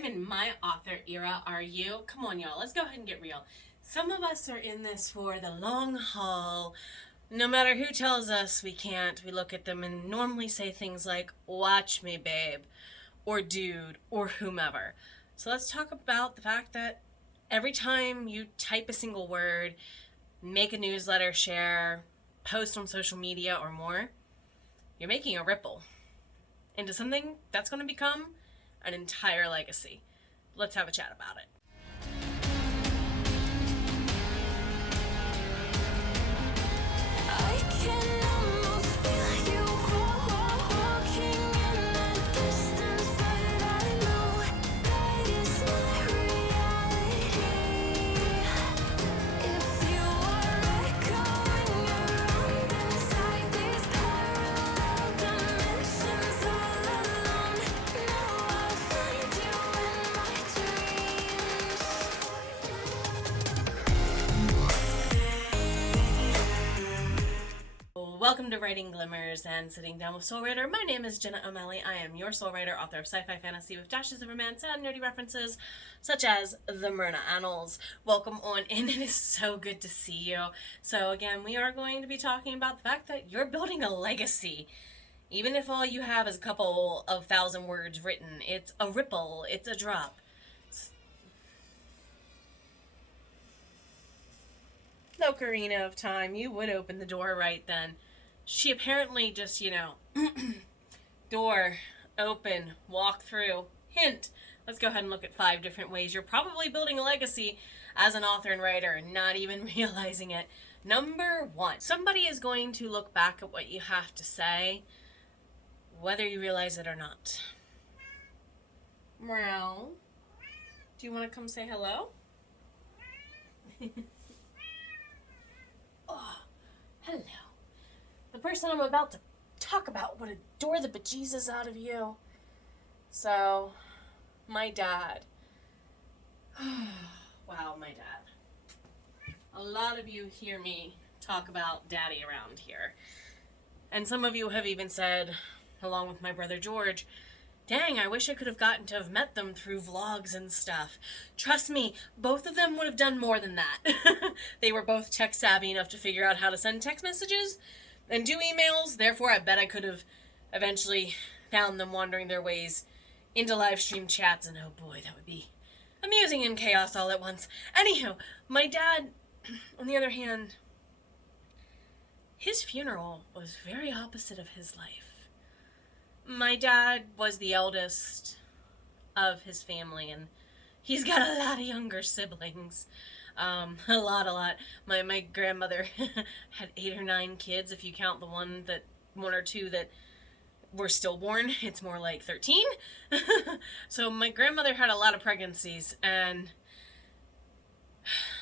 I'm in my author era, are you? Come on, y'all, let's go ahead and get real. Some of us are in this for the long haul. No matter who tells us we can't, we look at them and normally say things like, watch me, babe, or dude, or whomever. So let's talk about the fact that every time you type a single word, make a newsletter, share, post on social media or more, you're making a ripple into something that's going to become an entire legacy. Let's have a chat about it. Welcome to Writing Glimmers and Sitting Down with Soul Writer. My name is Jenna O'Malley. I am your soul writer, author of sci-fi fantasy with dashes of romance and nerdy references, such as the Myrna Annals. Welcome on in. It is so good to see you. So again, we are going to be talking about the fact that you're building a legacy. Even if all you have is a couple of thousand words written, it's a ripple, it's a drop. Ocarina of Time, you would open the door right then. She apparently just, door, open, walk through. Hint, let's go ahead and look at 5 different ways you're probably building a legacy as an author and writer and not even realizing it. Number 1, somebody is going to look back at what you have to say, whether you realize it or not. Meow. Do you want to come say hello? Oh, hello. The person I'm about to talk about would adore the bejesus out of you. So, my dad. Wow, my dad. A lot of you hear me talk about daddy around here. And some of you have even said, along with my brother George, dang, I wish I could have gotten to have met them through vlogs and stuff. Trust me, both of them would have done more than that. They were both tech savvy enough to figure out how to send text messages and do emails. Therefore, I bet I could have eventually found them wandering their ways into live stream chats. And oh boy, that would be amusing and chaos all at once. Anywho, my dad, on the other hand, his funeral was very opposite of his life. My dad was the eldest of his family, and he's got a lot of younger siblings. A lot. My grandmother had 8 or 9 kids, if you count the one or two that were stillborn. It's more like 13. So my grandmother had a lot of pregnancies, and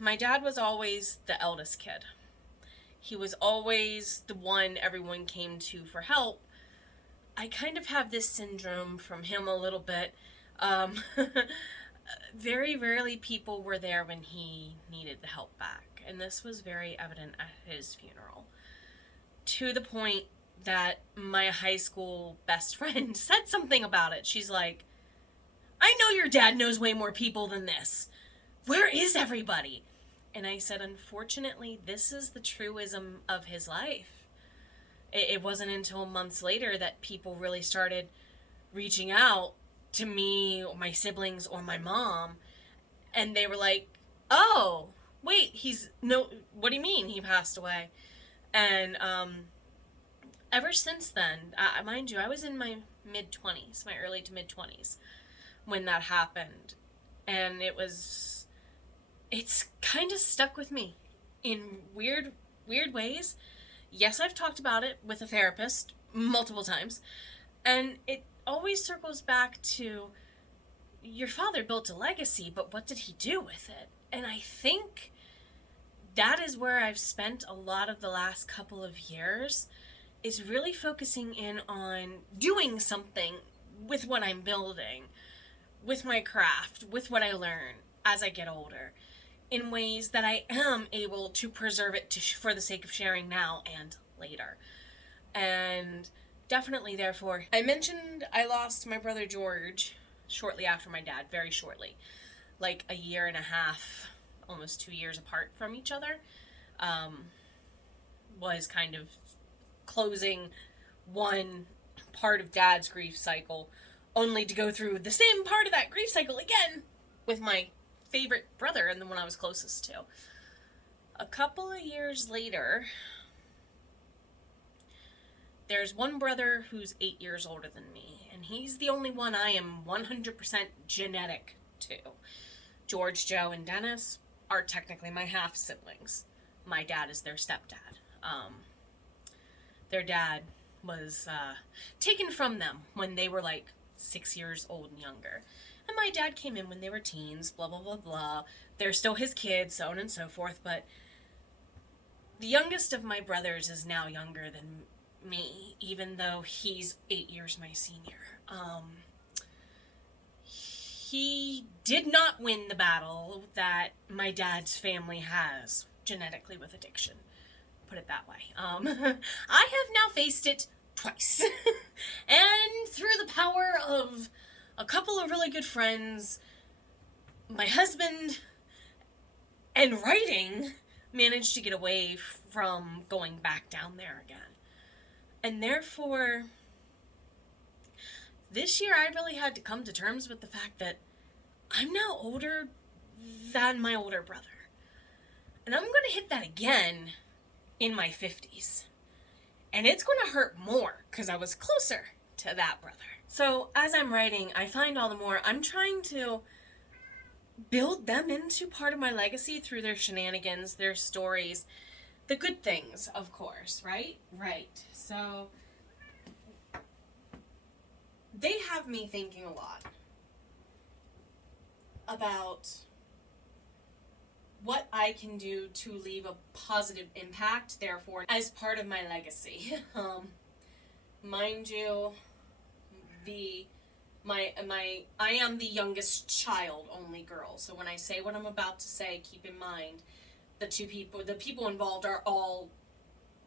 my dad was always the eldest kid. He was always the one everyone came to for help. I kind of have this syndrome from him a little bit. Very rarely people were there when he needed the help back. And this was very evident at his funeral. To the point that my high school best friend said something about it. She's like, I know your dad knows way more people than this. Where is everybody? And I said, unfortunately, this is the truism of his life. It wasn't until months later that people really started reaching out to me or my siblings or my mom, and they were like, oh, wait, what do you mean he passed away? And ever since then, mind you, I was in my mid-20s, my early to mid-20s when that happened, and it's kind of stuck with me in weird ways. Yes, I've talked about it with a therapist multiple times, and it always circles back to your father built a legacy, but what did he do with it? And I think that is where I've spent a lot of the last couple of years, is really focusing in on doing something with what I'm building, with my craft, with what I learn as I get older, in ways that I am able to preserve it for the sake of sharing now and later. And definitely, therefore, I mentioned I lost my brother George shortly after my dad, very shortly. Like a year and a half, almost 2 years apart from each other. Was kind of closing one part of Dad's grief cycle, only to go through the same part of that grief cycle again with my favorite brother and the one I was closest to. A couple of years later, there's one brother who's 8 years older than me, and he's the only one I am 100% genetic to. George, Joe, and Dennis are technically my half-siblings. My dad is their stepdad. Their dad was taken from them when they were like 6 years old and younger. And my dad came in when they were teens, blah, blah, blah, blah. They're still his kids, so on and so forth, but the youngest of my brothers is now younger than me, even though he's 8 years my senior. He did not win the battle that my dad's family has genetically with addiction. Put it that way. I have now faced it twice. And through the power of a couple of really good friends, my husband, and writing, managed to get away from going back down there again. And therefore, this year I really had to come to terms with the fact that I'm now older than my older brother. And I'm going to hit that again in my 50s. And it's going to hurt more because I was closer to that brother. So as I'm writing, I find all the more I'm trying to build them into part of my legacy through their shenanigans, their stories, the good things, of course, right? Right. So they have me thinking a lot about what I can do to leave a positive impact, therefore, as part of my legacy. Mind you, I am the youngest child, only girl. So when I say what I'm about to say, keep in mind the people involved are all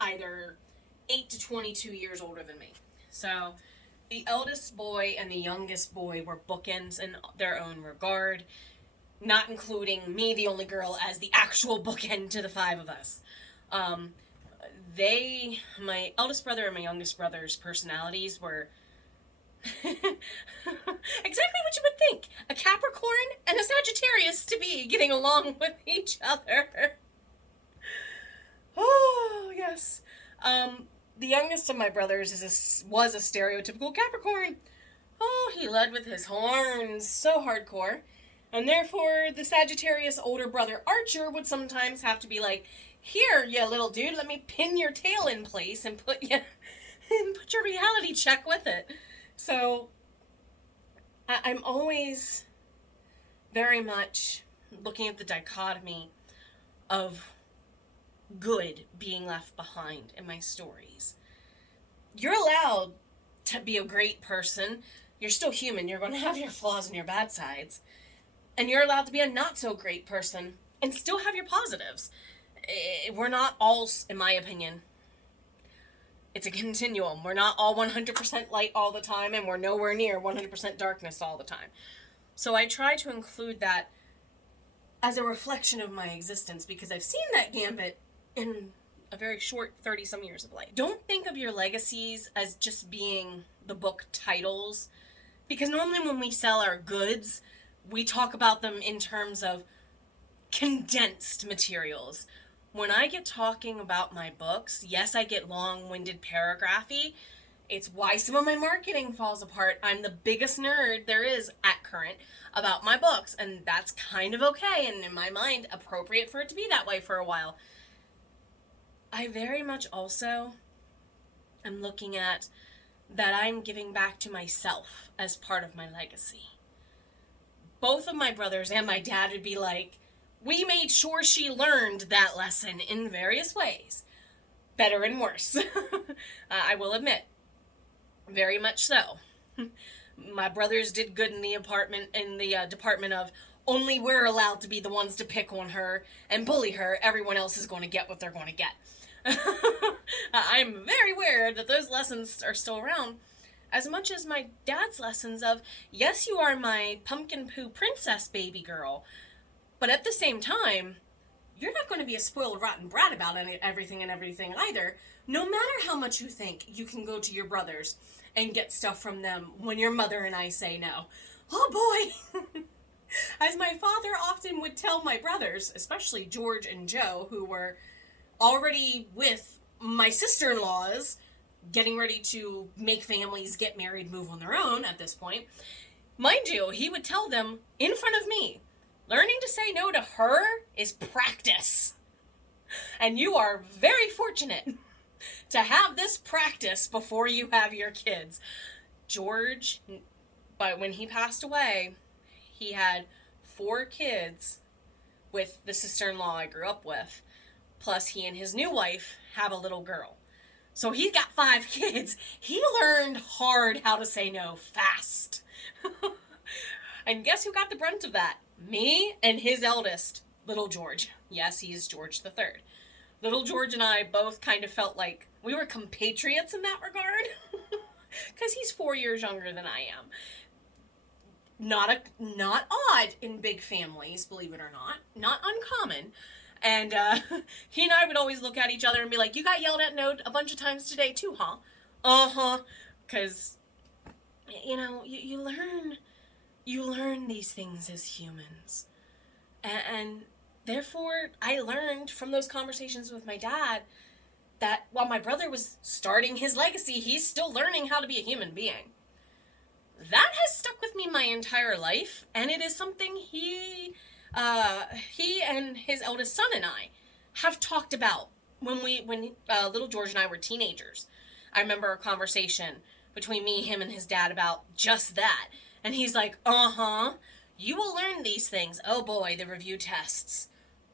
either 8 to 22 years older than me. So the eldest boy and the youngest boy were bookends in their own regard, not including me, the only girl, as the actual bookend to the five of us. My eldest brother and my youngest brother's personalities were exactly what you would think. A Capricorn and a Sagittarius to be getting along with each other. Oh, yes. The youngest of my brothers was a stereotypical Capricorn. Oh, he led with his horns, so hardcore. And therefore, the Sagittarius older brother Archer would sometimes have to be like, here, you little dude, let me pin your tail in place and put your reality check with it. So, I'm always very much looking at the dichotomy of good being left behind in my stories. You're allowed to be a great person. You're still human. You're going to have your flaws and your bad sides. And you're allowed to be a not-so-great person and still have your positives. We're not all, in my opinion, it's a continuum. We're not all 100% light all the time, and we're nowhere near 100% darkness all the time. So I try to include that as a reflection of my existence, because I've seen that gambit in a very short 30-some years of life. Don't think of your legacies as just being the book titles, because normally when we sell our goods, we talk about them in terms of condensed materials. When I get talking about my books, yes, I get long-winded paragraphy. It's why some of my marketing falls apart. I'm the biggest nerd there is at current about my books, and that's kind of okay, and in my mind, appropriate for it to be that way for a while. I very much also am looking at that I'm giving back to myself as part of my legacy. Both of my brothers and my dad would be like, we made sure she learned that lesson in various ways. Better and worse. I will admit. Very much so. My brothers did good in the department of only we're allowed to be the ones to pick on her and bully her. Everyone else is going to get what they're going to get. I'm very aware that those lessons are still around. as much as my dad's lessons of, yes, you are my pumpkin poo princess baby girl, but at the same time, you're not going to be a spoiled rotten brat about everything either. No matter how much you think you can go to your brothers and get stuff from them when your mother and I say no. Oh boy! As my father often would tell my brothers, especially George and Joe, who were already with my sister-in-laws, getting ready to make families, get married, move on their own at this point. Mind you, he would tell them in front of me, learning to say no to her is practice. And you are very fortunate to have this practice before you have your kids. George, but when he passed away, he had 4 kids with the sister-in-law I grew up with. Plus he and his new wife have a little girl. So he's got 5 kids. He learned hard how to say no fast. And guess who got the brunt of that? Me and his eldest, little George. Yes, he's George the Third. Little George and I both kind of felt like we were compatriots in that regard. Because he's 4 years younger than I am. Not odd in big families, believe it or not. Not uncommon. And he and I would always look at each other and be like, you got yelled at no a bunch of times today too, huh? Uh-huh. Because, you know, you learn these things as humans. And therefore, I learned from those conversations with my dad that while my brother was starting his legacy, he's still learning how to be a human being. That has stuck with me my entire life, and it is something he and his eldest son and I have talked about when little George and I were teenagers. I remember a conversation between me, him, and his dad about just that. And he's like, you will learn these things. Oh boy, the review tests.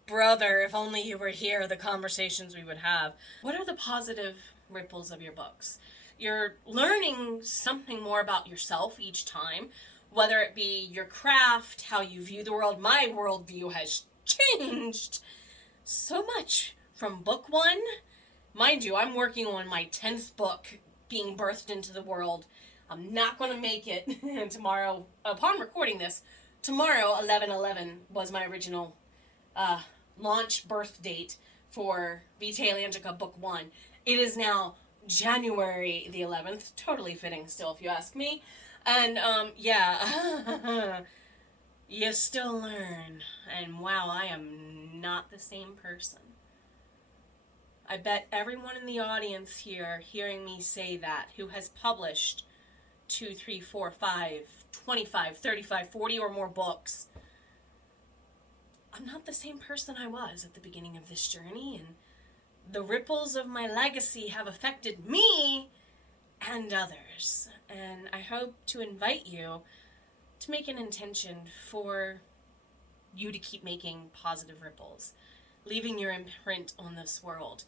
Brother, if only you were here, the conversations we would have. What are the positive ripples of your books? You're learning something more about yourself each time, whether it be your craft, how you view the world. My worldview has changed so much from book 1. Mind you, I'm working on my 10th book being birthed into the world. I'm not going to make it tomorrow. Upon recording this, tomorrow, 11/11, was my original launch birth date for Vitae Elangica Book 1. It is now January the 11th. Totally fitting still, if you ask me. And, yeah, you still learn. And wow, I am not the same person. I bet everyone in the audience here hearing me say that, who has published 2, 3, 4, 5, 25, 35, 40 or more books, I'm not the same person I was at the beginning of this journey, and the ripples of my legacy have affected me and others. And I hope to invite you to make an intention for you to keep making positive ripples, leaving your imprint on this world.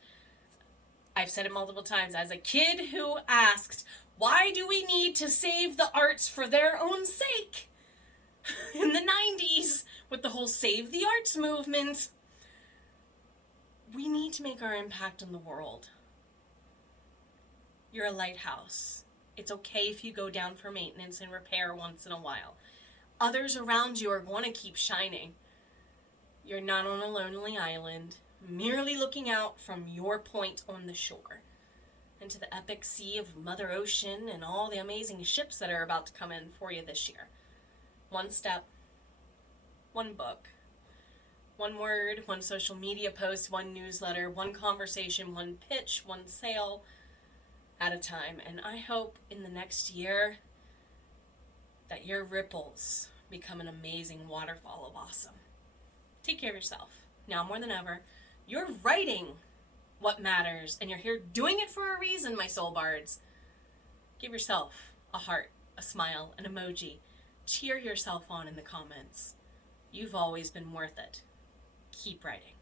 I've said it multiple times. As a kid who asked, why do we need to save the arts for their own sake? In the 90s, with the whole Save the Arts movement, we need to make our impact on the world. You're a lighthouse. It's okay if you go down for maintenance and repair once in a while. Others around you are going to keep shining. You're not on a lonely island, merely looking out from your point on the shore into the epic sea of Mother Ocean and all the amazing ships that are about to come in for you this year. One step, one book, one word, one social media post, one newsletter, one conversation, one pitch, one sale at a time. And I hope in the next year that your ripples become an amazing waterfall of awesome. Take care of yourself. Now more than ever, you're writing what matters, and you're here doing it for a reason, my soul bards. Give yourself a heart, a smile, an emoji. Cheer yourself on in the comments. You've always been worth it. Keep writing.